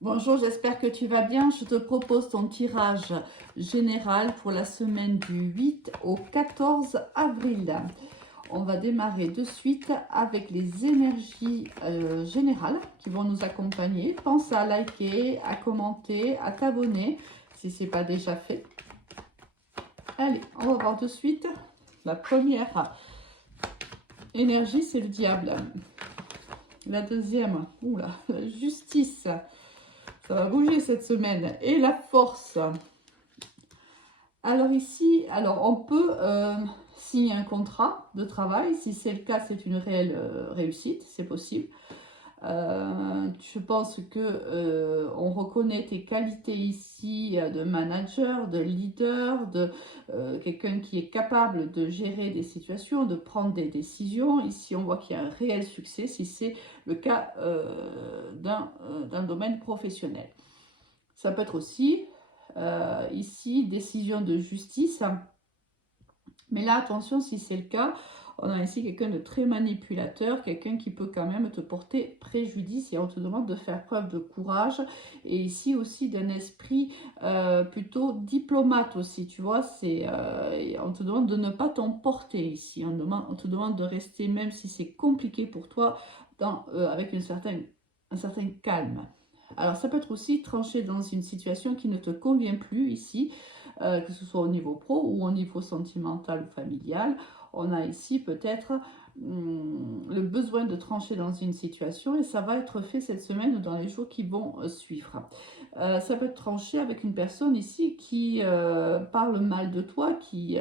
Bonjour, j'espère que tu vas bien. Je te propose ton tirage général pour la semaine du 8 au 14 avril. On va démarrer de suite avec les énergies générales qui vont nous accompagner. Pense à liker, à commenter, à t'abonner si ce n'est pas déjà fait. Allez, on va voir de suite. La première énergie, c'est le diable. La deuxième, oula, la justice. Ça va bouger cette semaine. Et la force. Alors ici, on peut signer un contrat de travail. Si c'est le cas, c'est une réelle réussite, c'est possible. Je pense que on reconnaît tes qualités ici de manager, de leader, de quelqu'un qui est capable de gérer des situations, de prendre des décisions. Ici, on voit qu'il y a un réel succès si c'est le cas d'un domaine professionnel. Ça peut être aussi ici décision de justice. Mais là, attention, si c'est le cas, on a ici quelqu'un de très manipulateur, quelqu'un qui peut quand même te porter préjudice et on te demande de faire preuve de courage. Et ici aussi d'un esprit plutôt diplomate aussi, tu vois. On te demande de ne pas t'emporter ici. On te demande de rester, même si c'est compliqué pour toi, avec un certain calme. Alors ça peut être aussi tranché dans une situation qui ne te convient plus ici, que ce soit au niveau pro ou au niveau sentimental ou familial. On a ici peut-être le besoin de trancher dans une situation et ça va être fait cette semaine ou dans les jours qui vont suivre. Ça peut être tranché avec une personne ici qui parle mal de toi, qui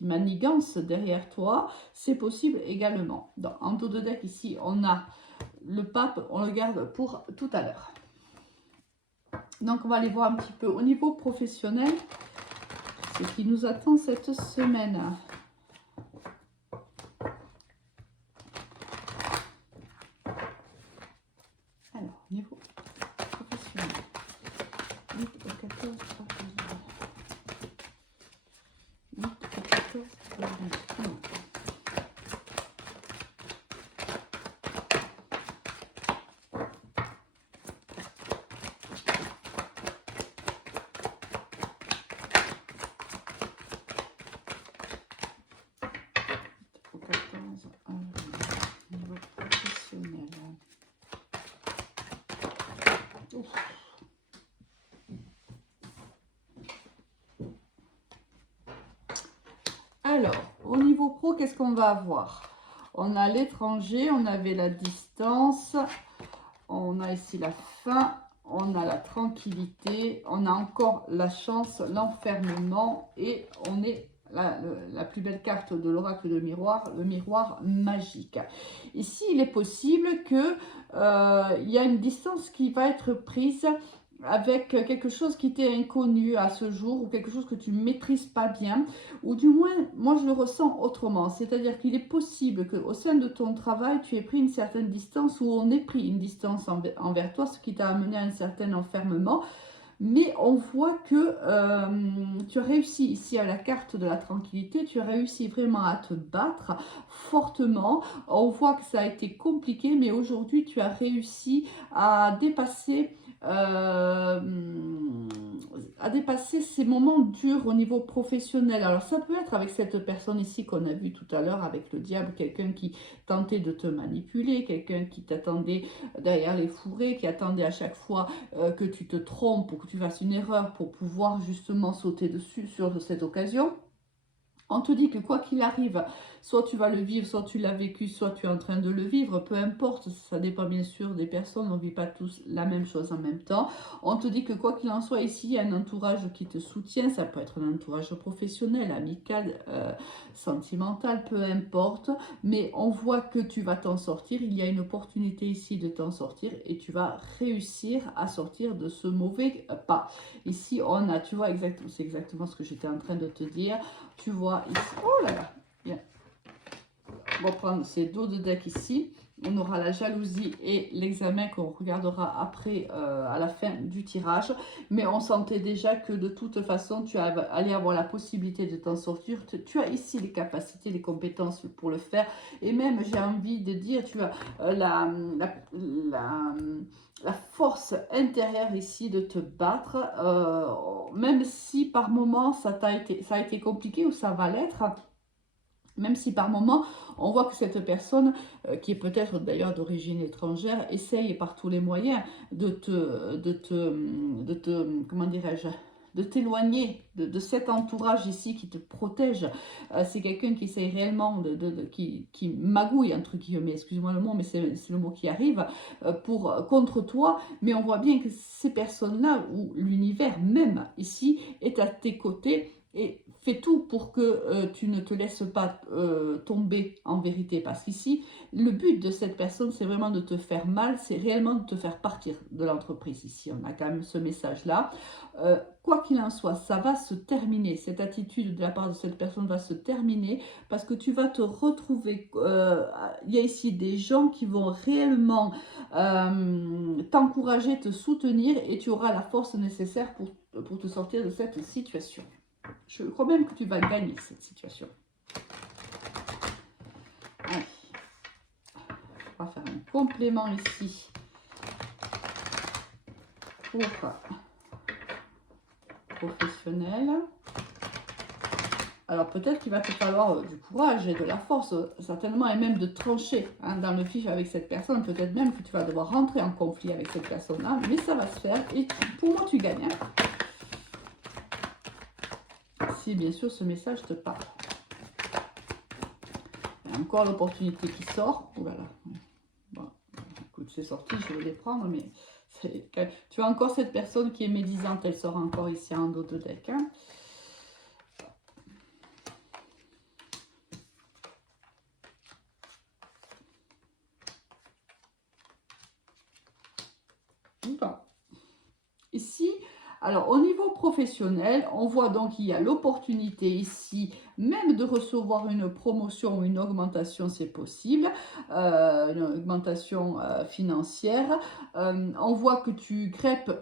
manigance derrière toi. C'est possible également. En dos de deck ici, on a le pape, on le garde pour tout à l'heure. Donc, on va aller voir un petit peu au niveau professionnel ce qui nous attend cette semaine. Alors, niveau professionnel. 8 au 14 avril. 8 au 14 avril. Niveau professionnel. Ouf. Alors, au niveau pro, qu'est-ce qu'on va avoir? On a l'étranger, on avait la distance, on a ici la fin, on a la tranquillité, on a encore la chance, l'enfermement et on est la plus belle carte de l'oracle de miroir, le miroir magique. Ici, il est possible que il y a une distance qui va être prise avec quelque chose qui t'est inconnu à ce jour ou quelque chose que tu ne maîtrises pas bien, ou du moins, moi je le ressens autrement, c'est-à-dire qu'il est possible qu'au sein de ton travail, tu aies pris une certaine distance ou on ait pris une distance envers toi, ce qui t'a amené à un certain enfermement. Mais on voit que tu as réussi ici à la carte de la tranquillité, tu as réussi vraiment à te battre fortement. On voit que ça a été compliqué, mais aujourd'hui tu as réussi à dépasser ces moments durs au niveau professionnel. Alors ça peut être avec cette personne ici qu'on a vu tout à l'heure avec le diable, quelqu'un qui tentait de te manipuler, quelqu'un qui t'attendait derrière les fourrés, qui attendait à chaque fois que tu te trompes ou que tu fasses une erreur pour pouvoir justement sauter dessus sur cette occasion. On te dit que quoi qu'il arrive, soit tu vas le vivre, soit tu l'as vécu, soit tu es en train de le vivre, peu importe, ça dépend bien sûr des personnes, on ne vit pas tous la même chose en même temps. On te dit que quoi qu'il en soit, ici, il y a un entourage qui te soutient, ça peut être un entourage professionnel, amical, sentimental, peu importe, mais on voit que tu vas t'en sortir, il y a une opportunité ici de t'en sortir et tu vas réussir à sortir de ce mauvais pas. Ici, on a, tu vois, c'est exactement ce que j'étais en train de te dire. Tu vois ici, oh là là, bien. On va prendre ces dos de deck ici. On aura la jalousie et l'examen qu'on regardera après à la fin du tirage. Mais on sentait déjà que de toute façon, tu allais avoir la possibilité de t'en sortir. Tu as ici les capacités, les compétences pour le faire. Et même, j'ai envie de dire, tu as la force intérieure ici de te battre. Même si par moment, ça a été compliqué ou ça va l'être. Même si par moment, on voit que cette personne, qui est peut-être d'ailleurs d'origine étrangère, essaye par tous les moyens comment dirais-je, de t'éloigner de cet entourage ici qui te protège. C'est quelqu'un qui essaye réellement, qui magouille, entre guillemets, excuse-moi le mot, mais c'est le mot qui arrive, contre toi. Mais on voit bien que ces personnes-là, ou l'univers même ici, est à tes côtés et fais tout pour que tu ne te laisses pas tomber en vérité. Parce qu'ici, le but de cette personne, c'est vraiment de te faire mal, c'est réellement de te faire partir de l'entreprise. Ici, on a quand même ce message-là. Quoi qu'il en soit, ça va se terminer. Cette attitude de la part de cette personne va se terminer parce que tu vas te retrouver. Il y a ici des gens qui vont réellement t'encourager, te soutenir et tu auras la force nécessaire pour te sortir de cette situation. Je crois même que tu vas gagner cette situation. Allez. On va faire un complément ici pour professionnel. Alors peut-être qu'il va te falloir du courage et de la force, certainement, et même de trancher dans le vif avec cette personne. Peut-être même que tu vas devoir rentrer en conflit avec cette personne-là, mais ça va se faire et pour moi tu gagnes. Si bien sûr ce message te parle. Il y a encore l'opportunité qui sort. Oh là là. Bon, écoute, c'est sorti, je vais les prendre, mais tu as encore cette personne qui est médisante, elle sort encore ici en dos de deck. Hein. Bon. Ici, alors au niveau professionnel, on voit donc qu'il y a l'opportunité ici, même de recevoir une promotion ou une augmentation, c'est possible, une augmentation financière. On voit que tu grimpes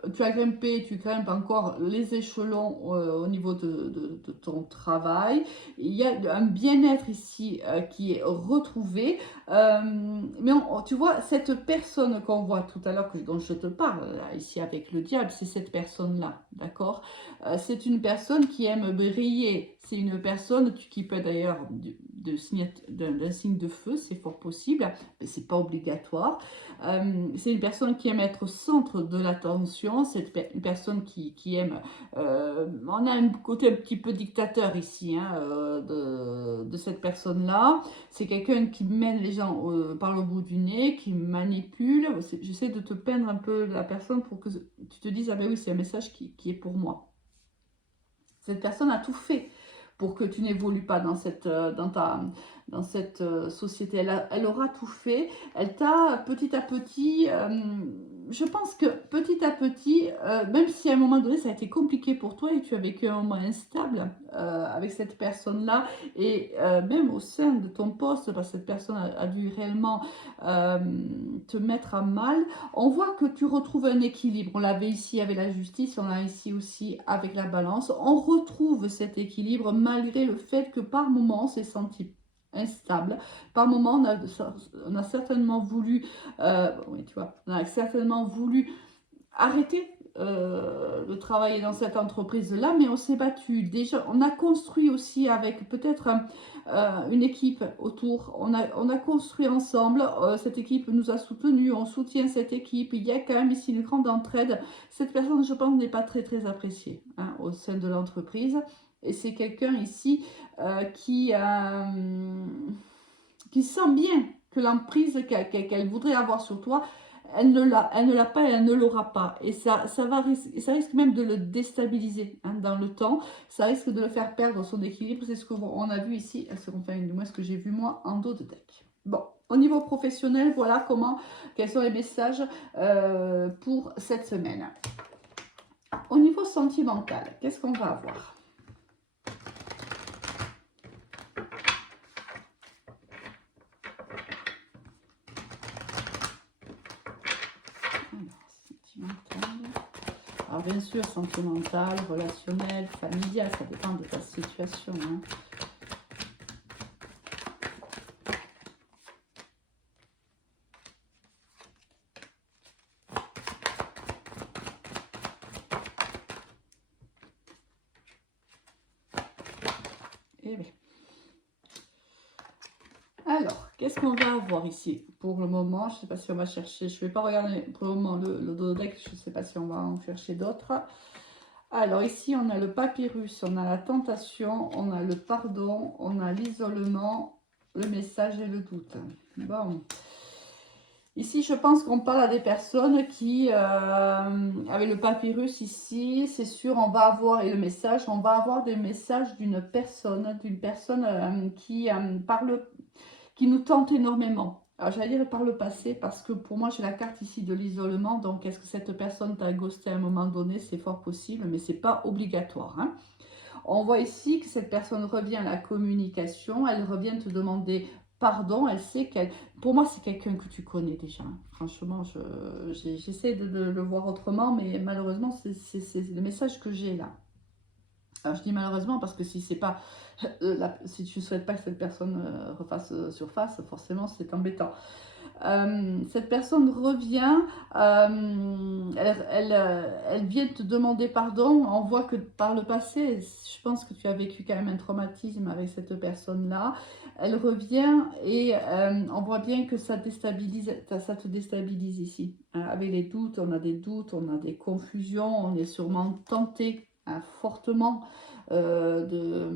encore les échelons au niveau de ton travail. Il y a un bien-être ici qui est retrouvé. Mais tu vois, cette personne qu'on voit tout à l'heure, dont je te parle, là, ici avec le diable, c'est cette personne-là, d'accord? C'est une personne qui aime briller. C'est une personne qui peut d'ailleurs d'un signe de feu, c'est fort possible, mais c'est pas obligatoire. C'est une personne qui aime être au centre de l'attention. C'est une personne qui aime. On a un côté un petit peu dictateur ici hein, de cette personne-là. C'est quelqu'un qui mène les gens par le bout du nez, qui manipule. J'essaie de te peindre un peu la personne pour que tu te dises, ah ben oui, c'est un message qui est pour moi. Cette personne a tout fait pour que tu n'évolues pas dans cette société. Elle aura tout fait. Elle t'a petit à petit, je pense que petit à petit, même si à un moment donné ça a été compliqué pour toi et tu as vécu un moment instable avec cette personne-là et même au sein de ton poste, parce que cette personne a dû réellement te mettre à mal, on voit que tu retrouves un équilibre. On l'avait ici avec la justice, on l'a ici aussi avec la balance. On retrouve cet équilibre malgré le fait que par moments, on s'est senti instable. Par moments, on a certainement voulu, oui, tu vois, on a certainement voulu arrêter de travailler dans cette entreprise-là, mais on s'est battu. Déjà, on a construit aussi avec peut-être une équipe autour. On a construit ensemble. Cette équipe nous a soutenus. On soutient cette équipe. Il y a quand même ici une grande entraide. Cette personne, je pense, n'est pas très appréciée hein, au sein de l'entreprise. Et c'est quelqu'un ici qui sent bien que l'emprise qu'elle voudrait avoir sur toi, elle ne l'a pas et elle ne l'aura pas. Et ça risque même de le déstabiliser hein, dans le temps. Ça risque de le faire perdre son équilibre. C'est ce qu'on a vu ici, du moins ce que j'ai vu moi en dos de deck. Bon, au niveau professionnel, voilà quels sont les messages pour cette semaine. Au niveau sentimental, qu'est-ce qu'on va avoir ? Alors, sentimental. Alors, bien sûr, sentimental, relationnel, familial, ça dépend de ta situation. Hein. Eh bien. Alors, qu'est-ce qu'on va avoir ici pour le moment? Je ne sais pas si on va chercher, je ne vais pas regarder pour le moment le dodeck, je ne sais pas si on va en chercher d'autres. Alors ici, on a le papyrus, on a la tentation, on a le pardon, on a l'isolement, le message et le doute. Bon. Ici, je pense qu'on parle à des personnes qui, avec le papyrus ici, c'est sûr, on va avoir, et le message, on va avoir des messages d'une personne qui nous tente énormément. Alors, j'allais dire par le passé, parce que pour moi, j'ai la carte ici de l'isolement. Donc, est-ce que cette personne t'a ghosté à un moment donné? C'est fort possible, mais ce n'est pas obligatoire. Hein. On voit ici que cette personne revient à la communication. Elle revient te demander pardon. Elle sait qu'elle... Pour moi, c'est quelqu'un que tu connais déjà. Hein. Franchement, j'essaie de le voir autrement, mais malheureusement, c'est le message que j'ai là. Alors, je dis malheureusement parce que si c'est pas si tu ne souhaites pas que cette personne refasse surface, forcément c'est embêtant. Cette personne revient, elle vient te demander pardon. On voit que par le passé, je pense que tu as vécu quand même un traumatisme avec cette personne-là. Elle revient et on voit bien que ça te déstabilise ici. Avec les doutes, on a des doutes, on a des confusions, on est sûrement tenté fortement de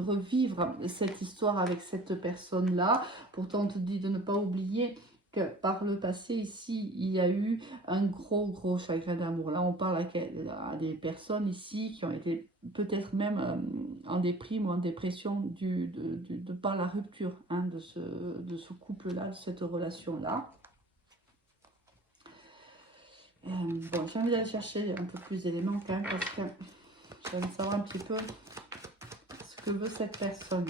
revivre cette histoire avec cette personne-là. Pourtant, on te dit de ne pas oublier que par le passé, ici, il y a eu un gros chagrin d'amour. Là, on parle à des personnes ici qui ont été peut-être même en déprime ou en dépression de par la rupture hein, de ce couple-là, de cette relation-là. Bon, j'ai envie d'aller chercher un peu plus d'éléments quand même parce que j'ai envie de savoir un petit peu ce que veut cette personne.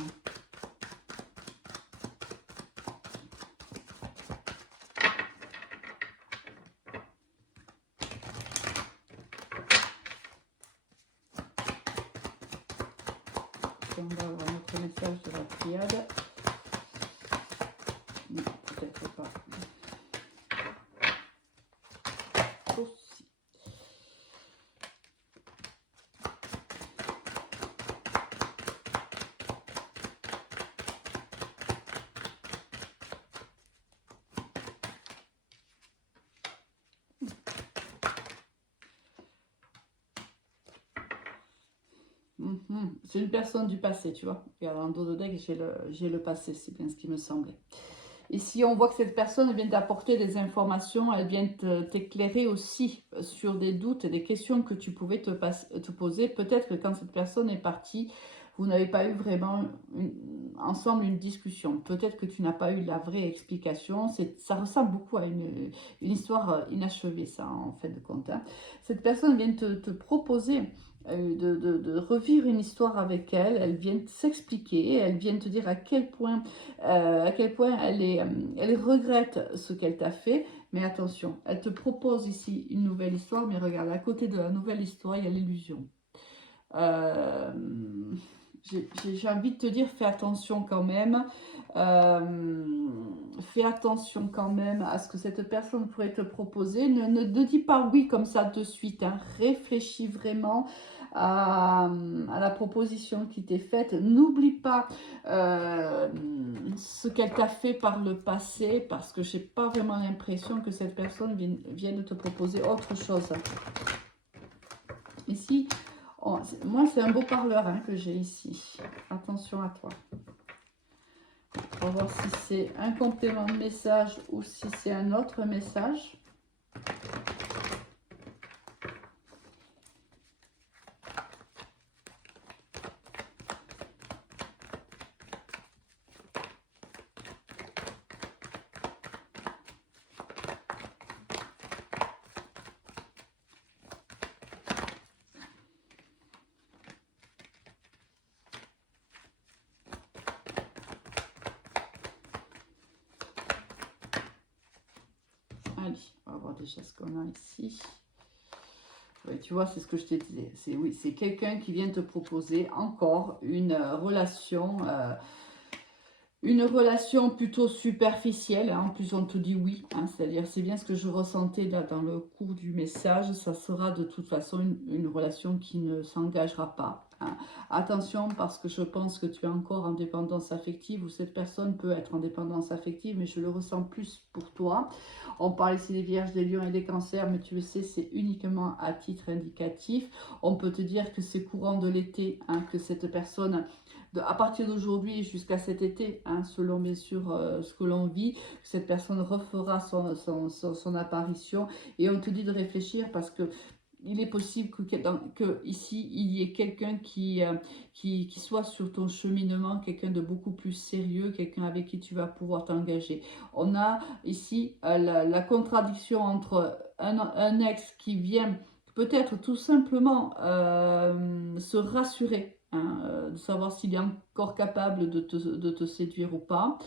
On va avoir notre message de la triade. Non, peut-être pas. Aussi. C'est une personne du passé, tu vois. Et alors, en dos de deck, j'ai le passé, c'est bien ce qui me semblait. Ici, on voit que cette personne vient t'apporter des informations, elle vient t'éclairer aussi sur des doutes et des questions que tu pouvais te poser. Peut-être que quand cette personne est partie, vous n'avez pas eu vraiment ensemble une discussion. Peut-être que tu n'as pas eu la vraie explication. Ça ressemble beaucoup à une histoire inachevée, ça, en fait de compte. Hein. Cette personne vient te proposer de revivre une histoire avec elle. Elle vient s'expliquer, elle vient te dire à quel point elle regrette ce qu'elle t'a fait. Mais attention, elle te propose ici une nouvelle histoire, mais regarde, à côté de la nouvelle histoire, il y a l'illusion. J'ai envie de te dire, fais attention quand même. Fais attention quand même à ce que cette personne pourrait te proposer. Ne dis pas oui comme ça de suite. Hein. Réfléchis vraiment à la proposition qui t'est faite. N'oublie pas ce qu'elle t'a fait par le passé, parce que j'ai pas vraiment l'impression que cette personne vienne te proposer autre chose. Ici, moi, c'est un beau parleur hein, que j'ai ici. Attention à toi. On va voir si c'est un complément de message ou si c'est un autre message. Allez, On va voir déjà ce qu'on a ici. Oui, tu vois, c'est ce que je te disais. C'est oui, c'est quelqu'un qui vient te proposer encore une relation plutôt superficielle. Hein. En plus, on te dit oui. Hein. C'est-à-dire, c'est bien ce que je ressentais là dans le cours du message. Ça sera de toute façon une relation qui ne s'engagera pas. Hein. Attention, parce que je pense que tu es encore en dépendance affective, ou cette personne peut être en dépendance affective, mais je le ressens plus pour toi. On parle ici des vierges, des lions et des cancers, mais tu le sais, c'est uniquement à titre indicatif. On peut te dire que c'est courant de l'été, hein, que cette personne, à partir d'aujourd'hui jusqu'à cet été, hein, selon bien sûr ce que l'on vit, cette personne refera son apparition. Et on te dit de réfléchir parce que il est possible que ici, il y ait quelqu'un qui soit sur ton cheminement, quelqu'un de beaucoup plus sérieux, quelqu'un avec qui tu vas pouvoir t'engager. On a ici la contradiction entre un ex qui vient peut-être tout simplement se rassurer. Hein, de savoir s'il est encore capable de te séduire ou pas.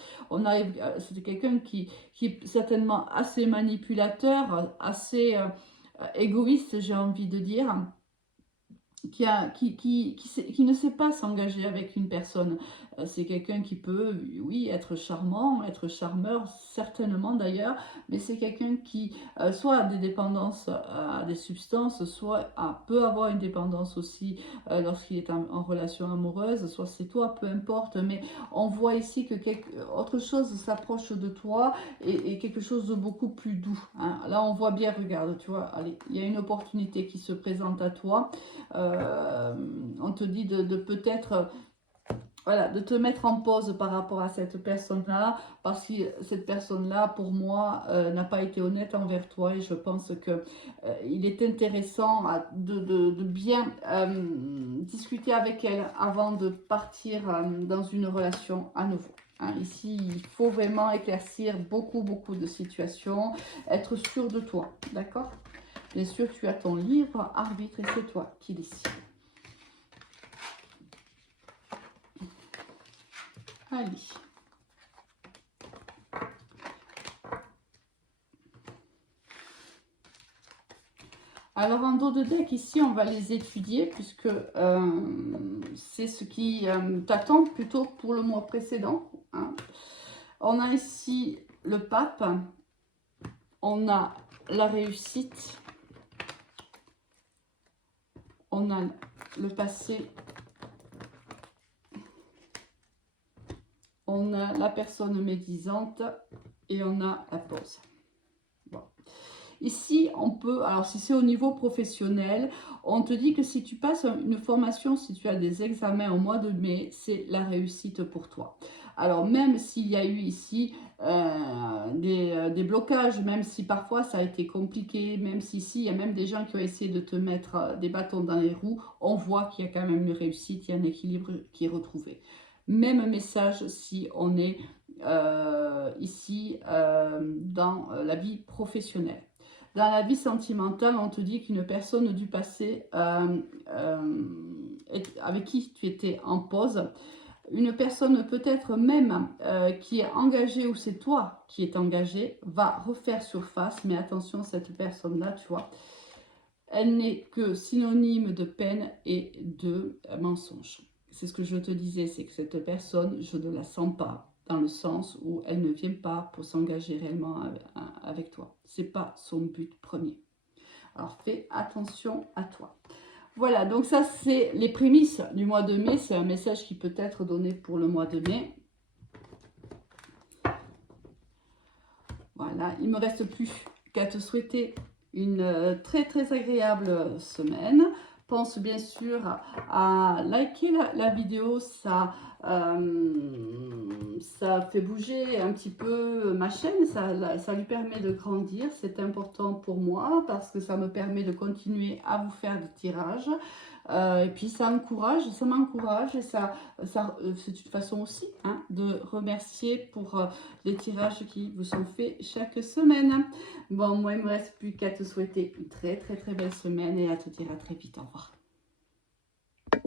C'est quelqu'un qui est certainement assez manipulateur, assez égoïste, j'ai envie de dire, qui ne sait pas s'engager avec une personne. C'est quelqu'un qui peut, oui, être charmant, être charmeur, certainement d'ailleurs, mais c'est quelqu'un qui soit a des dépendances à des substances, soit peut avoir une dépendance aussi lorsqu'il est en relation amoureuse, soit c'est toi, peu importe, mais on voit ici que autre chose s'approche de toi et quelque chose de beaucoup plus doux. Hein. Là, on voit bien, regarde, tu vois, allez, il y a une opportunité qui se présente à toi. On te dit de peut-être voilà, de te mettre en pause par rapport à cette personne-là, parce que cette personne-là, pour moi, n'a pas été honnête envers toi, et je pense que il est intéressant de bien discuter avec elle avant de partir dans une relation à nouveau. Hein, ici, il faut vraiment éclaircir beaucoup de situations, être sûr de toi, d'accord? Bien sûr, tu as ton livre arbitre et c'est toi qui décides. Allez. Alors, en dos de deck, ici, on va les étudier puisque c'est ce qui t'attend plutôt pour le mois précédent. Hein. On a ici le pape. On a la réussite. On a le passé. On a la personne médisante et on a la pause. Bon. Ici, on peut, alors si c'est au niveau professionnel, on te dit que si tu passes une formation, si tu as des examens au mois de mai, c'est la réussite pour toi. Alors même s'il y a eu ici des blocages, même si parfois ça a été compliqué, même si ici il y a même des gens qui ont essayé de te mettre des bâtons dans les roues, on voit qu'il y a quand même une réussite, il y a un équilibre qui est retrouvé. Même message si on est ici dans la vie professionnelle. Dans la vie sentimentale, on te dit qu'une personne du passé avec qui tu étais en pause, une personne peut-être même qui est engagée ou c'est toi qui es engagé, va refaire surface. Mais attention, cette personne-là, tu vois, elle n'est que synonyme de peine et de mensonge. C'est ce que je te disais, c'est que cette personne, je ne la sens pas dans le sens où elle ne vient pas pour s'engager réellement avec toi. Ce n'est pas son but premier. Alors fais attention à toi. Voilà, donc ça c'est les prémices du mois de mai. C'est un message qui peut être donné pour le mois de mai. Voilà, il ne me reste plus qu'à te souhaiter une très agréable semaine. Pense bien sûr à liker la vidéo, ça fait bouger un petit peu ma chaîne, ça lui permet de grandir, c'est important pour moi parce que ça me permet de continuer à vous faire des tirages. Et puis ça m'encourage et c'est une façon aussi hein, de remercier pour les tirages qui vous sont faits chaque semaine. Bon, moi il ne me reste plus qu'à te souhaiter une très belle semaine et à te dire à très vite. Au revoir.